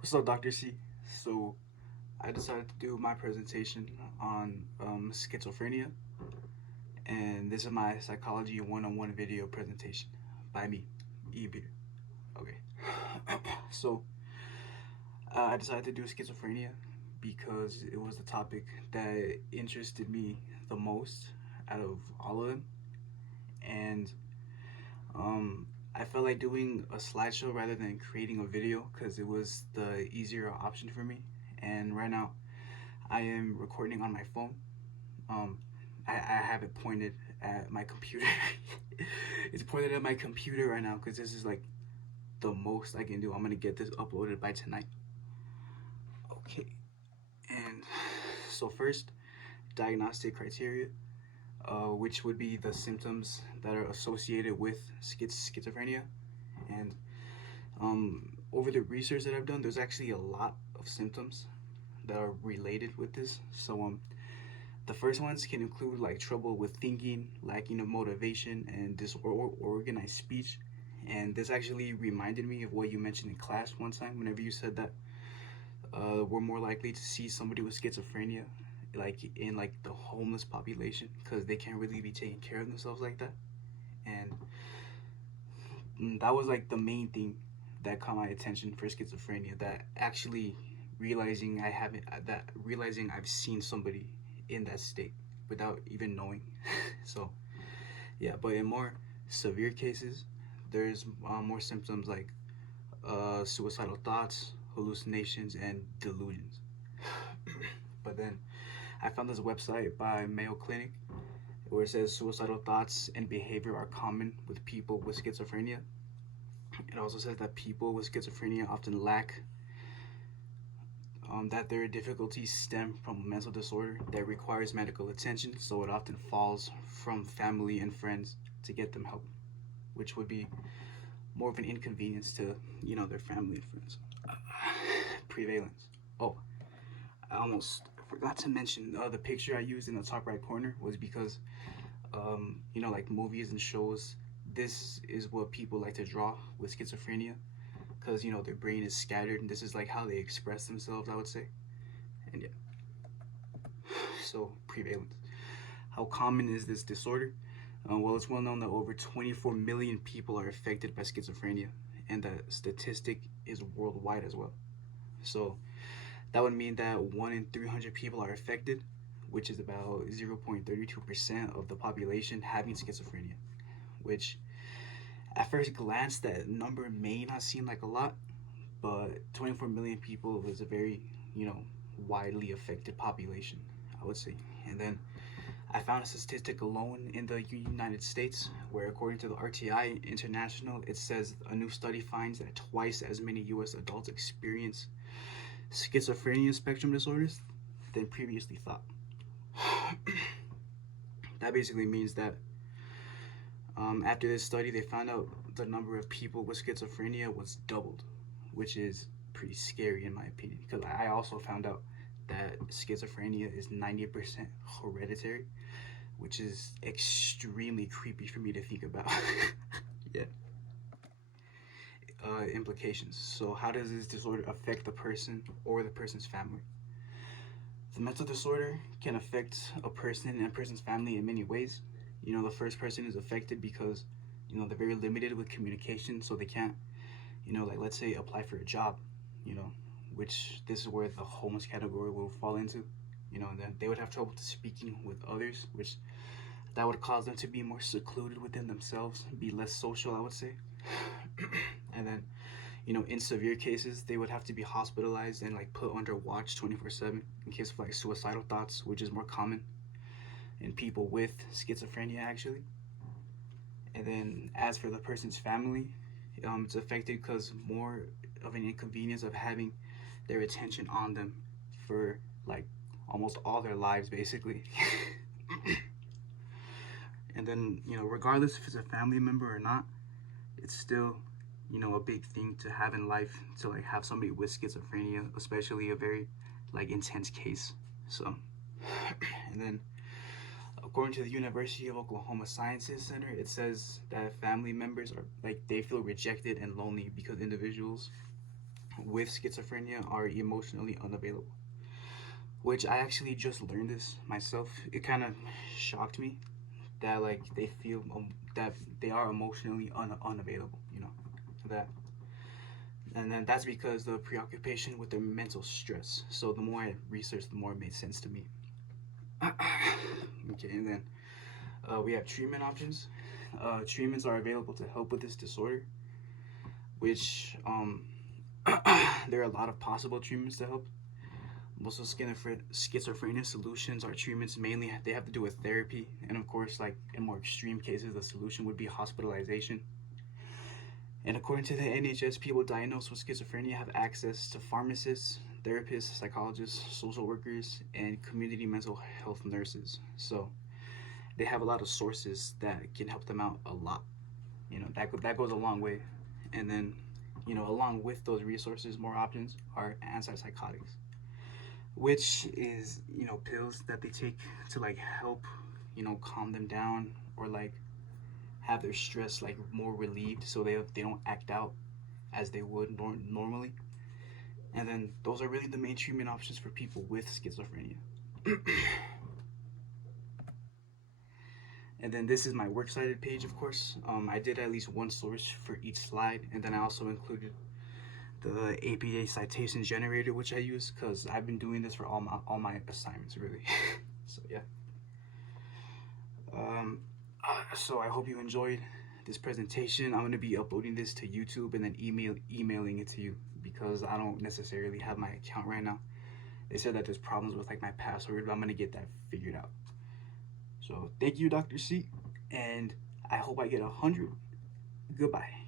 What's up, Dr. C? So, I decided to do my presentation on schizophrenia, and this is my psychology one-on-one video presentation by me, Ebir. Okay. So, I decided to do schizophrenia because it was the topic that interested me the most out of all of them, and I felt like doing a slideshow rather than creating a video because it was the easier option for me. And right now, I am recording on my phone. Um, I have it pointed at my computer. It's pointed at my computer right now because this is like the most I can do. I'm gonna get this uploaded by tonight. Okay, and so first, diagnostic criteria, which would be the symptoms that are associated with schizophrenia. And over the research that I've done, there's actually a lot of symptoms that are related with this. So the first ones can include like trouble with thinking, lacking of motivation, and disorganized speech. And this actually reminded me of what you mentioned in class one time whenever you said that we're more likely to see somebody with schizophrenia like in like the homeless population because they can't really be taking care of themselves like that. And that was like the main thing that caught my attention for schizophrenia, that actually realizing I've seen somebody in that state without even knowing. So yeah, but in more severe cases, there's more symptoms like suicidal thoughts, hallucinations, and delusions. But then I found this website by Mayo Clinic where it says suicidal thoughts and behavior are common with people with schizophrenia. It also says that people with schizophrenia often lack that their difficulties stem from a mental disorder that requires medical attention, so it often falls from family and friends to get them help, which would be more of an inconvenience to their family and friends. Prevalence. Oh, I almost forgot to mention the picture I used in the top right corner was because like movies and shows. This is what people like to draw with schizophrenia because their brain is scattered and this is like how they express themselves, I would say. And yeah, so prevalence. How common is this disorder? Well, it's well known that over 24 million people are affected by schizophrenia, and the statistic is worldwide as well. So that would mean that 1 in 300 people are affected, which is about 0.32% of the population having schizophrenia, which at first glance that number may not seem like a lot, but 24 million people is a very, widely affected population, I would say. And then I found a statistic alone in the United States where, according to the RTI International, it says a new study finds that twice as many US adults experience schizophrenia spectrum disorders than previously thought. That basically means that after this study, they found out the number of people with schizophrenia was doubled, which is pretty scary in my opinion. Because I also found out that schizophrenia is 90% hereditary, which is extremely creepy for me to think about. Yeah. Implications. So, how does this disorder affect the person or the person's family? The mental disorder can affect a person and a person's family in many ways. The first person is affected because, they're very limited with communication, so they can't, like let's say apply for a job, which this is where the homeless category will fall into. And then they would have trouble speaking with others, which that would cause them to be more secluded within themselves, be less social, I would say. And then, in severe cases, they would have to be hospitalized and like put under watch 24/7 in case of like suicidal thoughts, which is more common in people with schizophrenia actually. And then as for the person's family, it's affected because more of an inconvenience of having their attention on them for like almost all their lives basically. And then regardless if it's a family member or not, it's still a big thing to have in life, to like have somebody with schizophrenia, especially a very like intense case. So and then according to the University of Oklahoma Sciences Center, it says that family members are like they feel rejected and lonely because individuals with schizophrenia are emotionally unavailable. Which I actually just learned this myself. It kind of shocked me that like they feel that they are emotionally unavailable. You know that, and then that's because the preoccupation with their mental stress. So the more I researched, the more it made sense to me. Okay, and then we have treatment options. Treatments are available to help with this disorder, which there are a lot of possible treatments to help. Most of schizophrenia solutions are treatments mainly they have to do with therapy, and of course, like in more extreme cases, the solution would be hospitalization. And according to the NHS, people diagnosed with schizophrenia have access to pharmacists, therapists, psychologists, social workers, and community mental health nurses. So they have a lot of sources that can help them out a lot. That goes a long way. And then, along with those resources, more options are antipsychotics, which is pills that they take to like help calm them down, or like have their stress like more relieved, so they don't act out as they would normally. And then those are really the main treatment options for people with schizophrenia. And then this is my works cited page, of course. I did at least one source for each slide, and then I also included the APA citation generator, which I use because I've been doing this for all my assignments, really. So yeah. So I hope you enjoyed this presentation. I'm gonna be uploading this to YouTube and then emailing it to you because I don't necessarily have my account right now. They said that there's problems with like my password, but I'm gonna get that figured out. So thank you, Dr. C, and I hope I get 100. Goodbye.